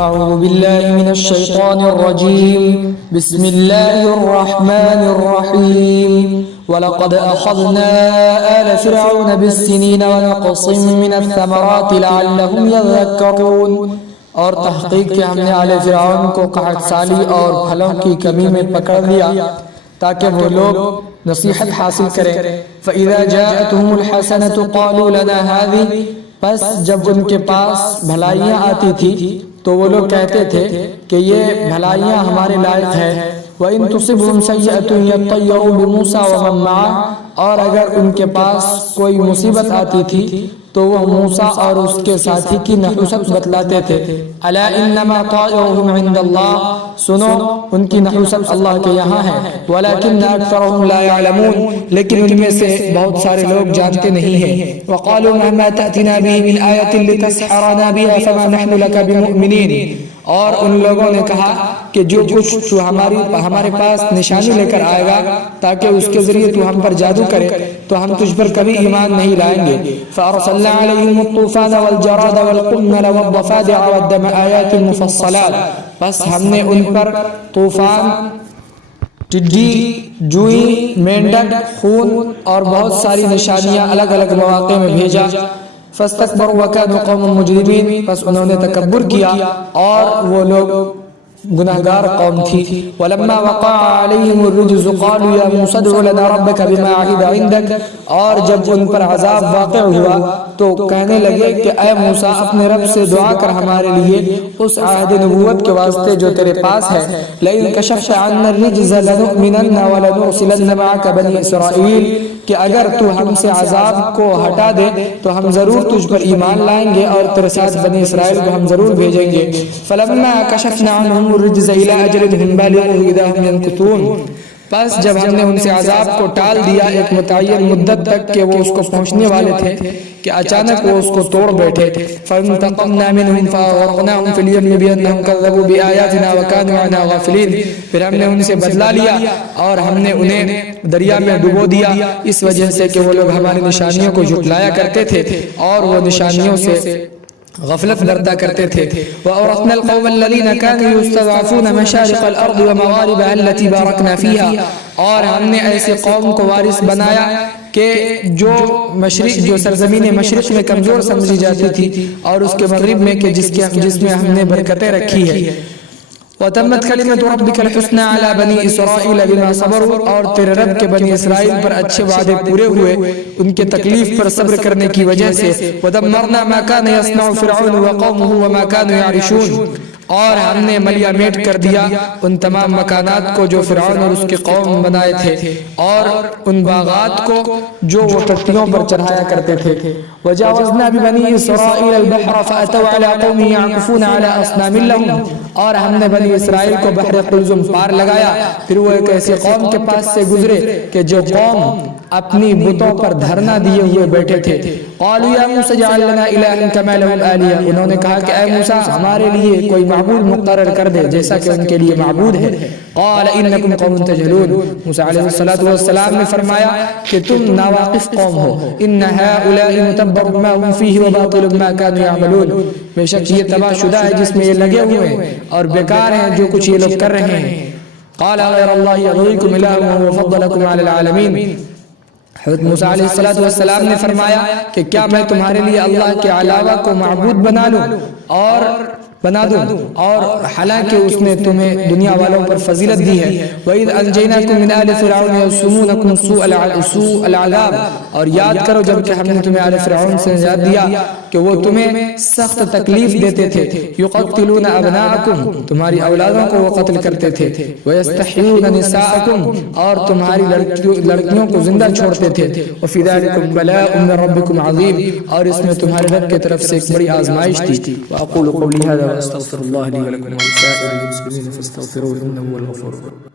أعوذ بالله من الشيطان الرجيم بسم الله الرحمن الرحيم ولقد أخذنا آل فرعون بالسنين ونقص من الثمرات لعلهم يذكرون اور تحقیق کہ ہم نے آل فرعون کو قحط سالی اور پھلوں کی کمی میں پکڑ لیا تاکہ وہ لوگ نصیحت حاصل کریں فَإِذَا جَاءَتْهُمُ الْحَسَنَةُ قَالُوا لَنَا هَذِهِ پس جب ان کے پاس بھلائیاں آتی تھی تو وہ لوگ کہتے تھے کہ یہ بھلائیاں ہمارے لائق ہے وَإِن تُصِبْهُمْ سَيِّئَةٌ يَطَّيَّرُوا بِمُوسَىٰ وَمَن مَّعَهُ اور اگر ان کے پاس کوئی مصیبت آتی تھی تو وہ موسیٰ اور اس کے ساتھی کی نحوست بتلاتے تھے الا انما طائرهم عند الله سنو ان کی نحوست اللہ کے یہاں ہے ولكن اکثرهم لا يعلمون لیکن ان میں سے بہت سارے لوگ جانتے نہیں ہیں وقالوا مهما تأتنا به من آية لتسحرنا بها فما نحن لك بمؤمنين اور ان لوگوں نے کہا کہ جو کچھ تو ہمارے پاس نشانی لے کر آئے گا تاکہ اس کے ذریعے تو ہم پر جادو کرے تو ہم تجھ پر کبھی ایمان نہیں لائیں گے فارسلنا علیہم الطوفان والجراد والقمل والضفادع والدم آیات مفصلات بس ہم نے ان پر طوفان ٹڈی جوئی مینڈک خون اور بہت ساری نشانیاں الگ الگ مواقع میں بھیجا فاستكبروا وكانوا قوم مجرمين پس انہوں نے تکبر کیا اور وہ لوگ گناہگار قوم تھی ولما وقع عليهم الرجز قالوا يا موسى ادع لنا ربك بما عهد عندك اور جب ان پر عذاب واقع ہوا تو کہنے لگے کہ اے موسیٰ اپنے رب سے دعا کر ہمارے لیے اس عہد نبوت کے واسطے جو تیرے پاس ہے لئن كشفت عنا الرجز لنؤمنن ولنرسلن معك بني اسرائيل کہ اگر تو ہم سے عذاب کو ہٹا دے تو ہم ضرور تجھ پر ایمان لائیں گے اور تیرے ساتھ بنی اسرائیل کو ہم ضرور بھیجیں گے فلما كشفنا عنهم الرجز الى اجل هم بالغه اذا هم ينكثون پس جب ہم نے ان سے عذاب کو ٹال دیا ایک متعین مدت تک کہ وہ اس کو پہنچنے والے تھے کہ اچانک وہ اس کو توڑ بیٹھے فانتقمنا منهم فاغرقناهم في اليم بانهم كذبوا بآياتنا وكانوا عنها غافلين پھر ہم نے ان سے بدلہ لیا اور ہم نے انہیں دریا میں ڈبو دیا اس وجہ سے کہ وہ لوگ ہماری نشانیوں کو جھٹلایا کرتے تھے اور وہ نشانیوں سے غفلت برتا کرتے تھے وَأَوْرَثْنَا الْقَوْمَ الَّذِينَ كَانُوا يُسْتَضْعَفُونَ مَشَارِقَ الْأَرْضِ وَمَغَارِبَهَا الَّتِي بَارَكْنَا فِيهَا اور ہم نے ایسے قوم کو وارث بنایا کہ جو سرزمین مشرق میں کمزور سمجھی جاتی تھی اور اس کے مغرب میں کہ جس میں ہم نے برکتیں رکھی ہے وَتَمَّتْ كَلِمَةُ رَبِّكَ الْحُسْنَى عَلَى بَنِي إِسْرَائِيلَ بِمَا صَبَرُوا اور تیرے رب کے بنی اسرائیل پر اچھے وعدے پورے ہوئے ان کے تکلیف پر صبر کرنے کی وجہ سے وَدَمَّرْنَا مَا كَانَ يَصْنَعُ فِرْعَوْنُ وَقَوْمُهُ وَمَا كَانُوا يَعْرِشُونَ اور ہم نے ملیا میٹ کر دیا ان تمام مکانات کو جو فرعون اور اس کے قوم بنائے تھے اور ان باغات کو جو وہ تختیوں پر چڑھایا کرتے تھے وَجَاوَزْنَا بِبَنِي إِسْرَائِيلَ الْبَحْرَ فَأَتَوْا عَلَى قَوْمٍ يَعْكُفُونَ عَلَى أَصْنَامٍ لَهُمْ اور ہم نے بنی اسرائیل کو بحر قلزم پار لگایا پھر وہ ایک ایسی قوم کے پاس سے گزرے کہ جو قوم اپنی بتوں پر دھرنا دیے ہوئے بیٹھے تھے قالوا یا موسیٰ اجعل لنا الہا کما لهم آلیہ انہوں نے کہا کہ اے موسیٰ ہمارے لیے کوئی معبود مقرر کر دے جیسا کہ ان کے لیے معبود ہے قال انکم قوم تجہلون موسیٰ علیہ السلام نے فرمایا کہ تم ناواقف قوم ہو ان هؤلاء متبر ما هم فيه وباطل ما كانوا يعملون بے شک یہ تباہ شدہ ہے جس میں یہ لگے ہوئے ہیں اور بیکار ہیں جو کچھ یہ لوگ کر رہے ہیں قال غیر اللہ یبغیکم الہ وهو فضلکم علی العالمین حضرت موسیٰ علیہ السلام نے فرمایا کہ کیا میں تمہارے لیے اللہ کے علاوہ کو معبود بنا دوں اور حالانکہ اس نے تمہیں دنیا والوں پر فضیلت دی ہے وَإِذْ أَنْجَيْنَاكُمْ مِنْ آلِ فِرْعَوْنَ يَسُومُونَكُمْ سُوءَ الْعَذَابِ اور یاد کرو جب کہ ہم نے تمہیں آل فرعون سے نجات دیا کہ وہ تمہیں سخت تکلیف دیتے تھے يُقَتِّلُونَ أَبْنَاءَكُمْ تمہاری اولادوں کو وہ قتل کرتے تھے وَيَسْتَحْيُونَ نِسَاءَكُمْ اور تمہاری لڑکیوں کو زندہ چھوڑتے تھے وَفِي ذَلِكُمْ بَلَاءٌ مِّن رَبِّكُمْ عَظِيمٌ اور اس میں تمہارے رب کی طرف سے ایک بڑی آزمائش تھی وَأَقُولُ قَوْلِي هَذَا وَأَسْتَغْفِرُ اللَّهَ لِي وَلَكُمْ وَلِسَائِرِ الْمُسْلِمِينَ فَاسْتَغْفِرُوهُ إِنَّهُ هُوَ الْغَفُورُ الرَّحِيمُ